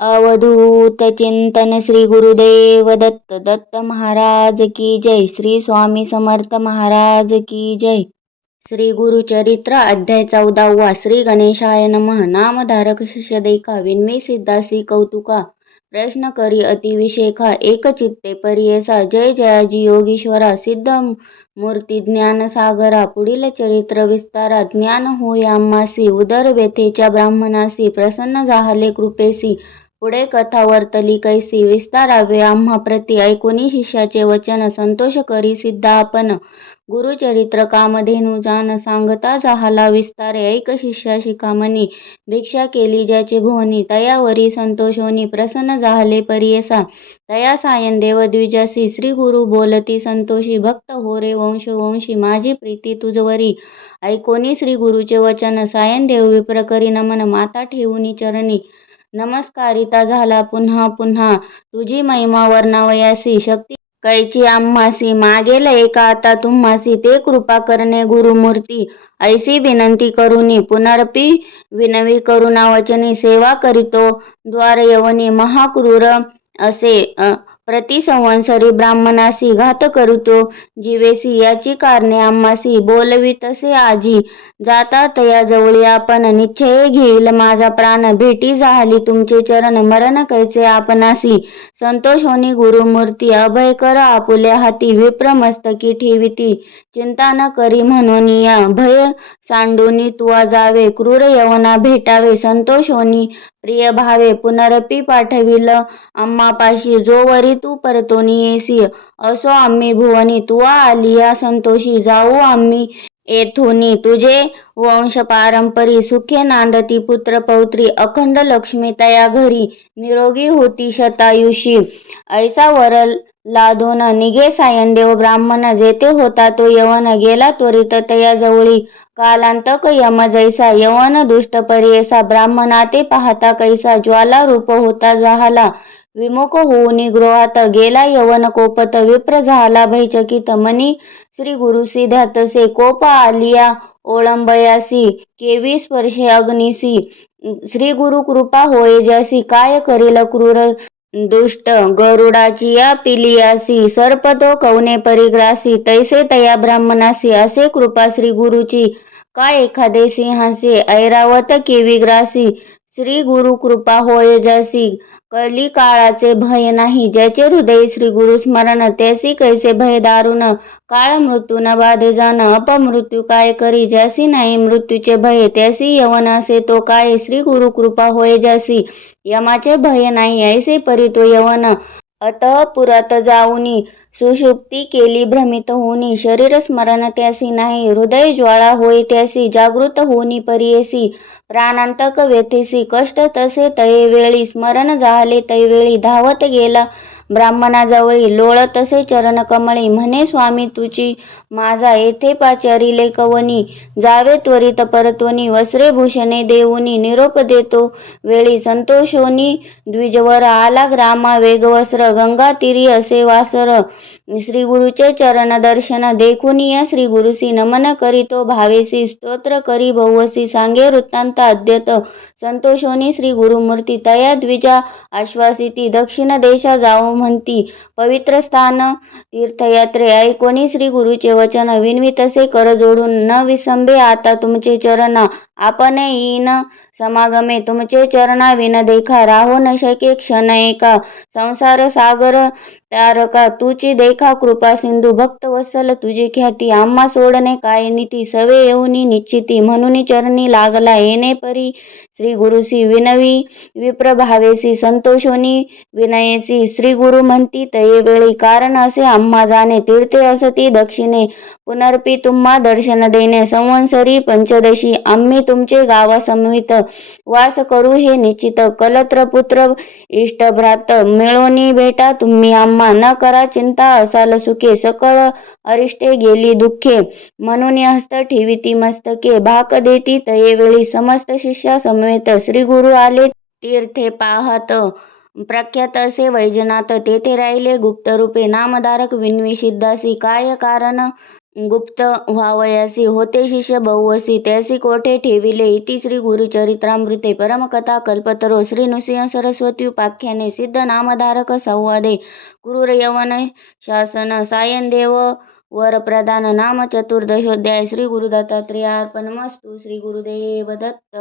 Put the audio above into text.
अवधूत चिंतन श्री गुरुदेव दत्त दत्त महाराज की जय. श्री स्वामी समर्थ महाराज की जय. श्री गुरुचरित्र अध्याय 14. श्री गणेशाय नमः. नामधारक शिष्य देखा विन्मे सिद्धासी कौतुका. प्रश्न करी अतिविशेखा एक चित्ते परियेसा. जय जयाजी योगीश्वरा सिद्ध मूर्ती ज्ञान सागरा. पुढील चरित्र विस्तारा. ज्ञान होय आम्हासी उदर व्यथेच्या ब्राह्मणासी. प्रसन्न झाले कृपेसी. पुढे कथा वर्तली कैसी. विस्तारावे आम्हा प्रती. ऐकोनी शिष्याचे वचन. संतोष करी सिद्ध आपण. गुरुचरित्र कामधेनु जान. सांगता झाला विस्तारे. ऐक शिष्या शिखामणी. भिक्षा केली ज्याचे भुवनी. तयावरी संतोषोनी. प्रसन्न झाले परियेसा. तया सायन देव द्विजासी. श्री गुरु बोलती संतोषी. भक्त हो रे वंशवंशी. माझी प्रीती तुझवरी. ऐकोनी श्री गुरुचे वचन. सायन देव विप्र करी नमन. माता ठेवूनी चरणी. नमस्कारिता झाला पुन्हा पुन्हा. तुझी महिमा वर्णावयासी. शक्ती कैची आम्हासी. मागेल एका आता तुम्हासी. ते कृपा करणे गुरुमूर्ती. ऐसी विनंती करुनी. पुनरपी विनवी करुणा वचनी. सेवा करीतो द्वार यवनी. महाक्रूर असे प्रति संवत्सरी ब्राह्मणासी. घात करीतो जीवेसी. याची कारणे आम्हासी. बोलवी तसे आजी. जाता तया जवळी आपण. निश्चय घेईल माझा प्राण. भेटी झाली तुमचे चरण. मरण कैचे आपणासी. संतोषोनी गुरुमूर्ती. अभय कर आपुल्या हाती. विप्र मस्तकी ठेविती. चिंता न करी म्हणून या. भय सांडूनी तुवा जावे. क्रूर यवना भेटावे. संतोषोनी प्रिय भावे. पुनरपी पाठविल आम्हापाशी. जोवरी तू परतोनी येसी. असो आम्ही भुवनी. तुवा आलिया संतोषी. जाऊ आम्ही येथुनी. तुझे वंश पारंपरी. सुखे नांदती पुत्र पौत्री. अखंड लक्ष्मी तया घरी. निरोगी होती शतायुषी. ऐसा वर लादून निघे सायनदेव ब्राह्मण. जेथे होता तो यवन. गेला त्वरित तया जवळी. कालांतक यम जैसा. यवन दुष्ट परियेसा. ब्राह्मणा ते पाहता कैसा. ज्वाला रूप होता झाला. विमुख होऊनी गृहात. गेला यवन कोपत. विप्र झाला भयचकित. मनी श्री गुरुसी ध्यातसे. कोप आलिया ओळंबयासी. केवी स्पर्शे अग्निसी. श्री गुरु कृपा होय ज्यासी. काय करील क्रूर दुष्ट. गरुडाची या पिलियासी. सर्प तो कवने परिग्रासी. तैसे तया ब्राह्मणासी. असे कृपा श्री गुरुची. काय एखादे सिंहासी. ऐरावत केवी ग्रासी. श्री गुरु कृपा होय ज्यासी. कली काळाचे भय नाही. ज्याचे हृदय श्री गुरु स्मरण. त्यासी कैसे भय दारुण. काळ मृत्यू न बाधे जाण. अपमृत्यू काय करी. ज्यासी नाही मृत्यूचे भय. त्यासी यवन असे तो काय. श्री गुरु कृपा होय ज्यासी. यमाचे भय नाही. ऐसे परी तो यवन. अतः पुरात जाऊनी. सुषुप्ती केली भ्रमित होनी. शरीर स्मरण त्यासी नाही. हृदय ज्वाळा होय त्यासी. जागृत होनी परियेसी. प्राणांतक व्यथेसी. कष्ट तसे तैवेळी. स्मरण झाले तैवेळी. धावत गेला ब्राह्मणाजवळी. लोळ तसे चरण कमळी. म्हणे स्वामी तुची माझा. येथे पाचारिले कवनी. जावे त्वरित परतोनी. वस्त्रे भूषणे देऊनी. निरोप देतो वेळी. संतोषोनी द्विजवर आला ग्रामा. वेगवस्त्र गंगा तीरी असे वासर. श्री गुरुचे चरण दर्शन देखुनी. या श्री गुरुसी नमन करीतो भावेसी. स्तोत्र करी बहुवसी. सांगे वृत्तांत अद्यत. संतोषोनी श्री गुरुमूर्ती. तया द्विजा आश्वासिती. दक्षिण देशा जाऊ म्हणती. पवित्र स्थान तीर्थयात्रे. ऐकोनी श्री गुरुचे वचन. विनवी तसे कर जोडून. न विसंबे आता तुमचे चरण. आपण येईन समागमे. तुमचे चरणा विन देखा. राहो न शके क्षण एका. संसार सागर तारका. तुची देखा कृपा सिंधू. भक्त वत्सल तुझी ख्याती. आम्हा सोडणे काय नीती. सवे येऊनी निश्चिती. म्हणून चरणी लागला येणे परी. श्री गुरुसी विनवी विप्र भावेसी. संतोषोनी विनयेसी. श्री गुरु म्हणती तये वेळी. कारण असे आम्हा जाणे. तीर्थे असती दक्षिणे. पुनरपी तुम्हा दर्शन देणे. संवत्सरी पंचदशी. आम्ही तुमचे गावा समवित. वास करू हे निश्चित. कलत्र पुत्र इष्टभ्रात. मिळोनी भेटा तुम्ही आम्हा. न करा चिंता असाल सुखे. सकळ अरिष्टे गेली दुःखे. म्हणून हस्त ठेविती मस्तके. भाक देती तये वेळी. समस्त शिष्या समवेत. श्री गुरु आले तीर्थे पाहत. प्रख्यात असे वैजनाथ. तेथे राहिले गुप्त रूपे. नामधारक विन्वी सिद्धासी. काय कारण गुप्त व्हावयासी होते शिष्य बहुवसी त्यासी कोठे ठेविले इति श्री गुरुचरित्रामृते परमकथा कल्पतरो श्री नृसिंह सरस्वती उपाख्याने सिद्ध नामधारक संवादे क्रूरयवन शासन सायन देव वर प्रदान नाम चतुर्दशोध्याय श्री गुरु दत्तात्रेयार्पणमस्तु. श्री गुरुदेव दत्त.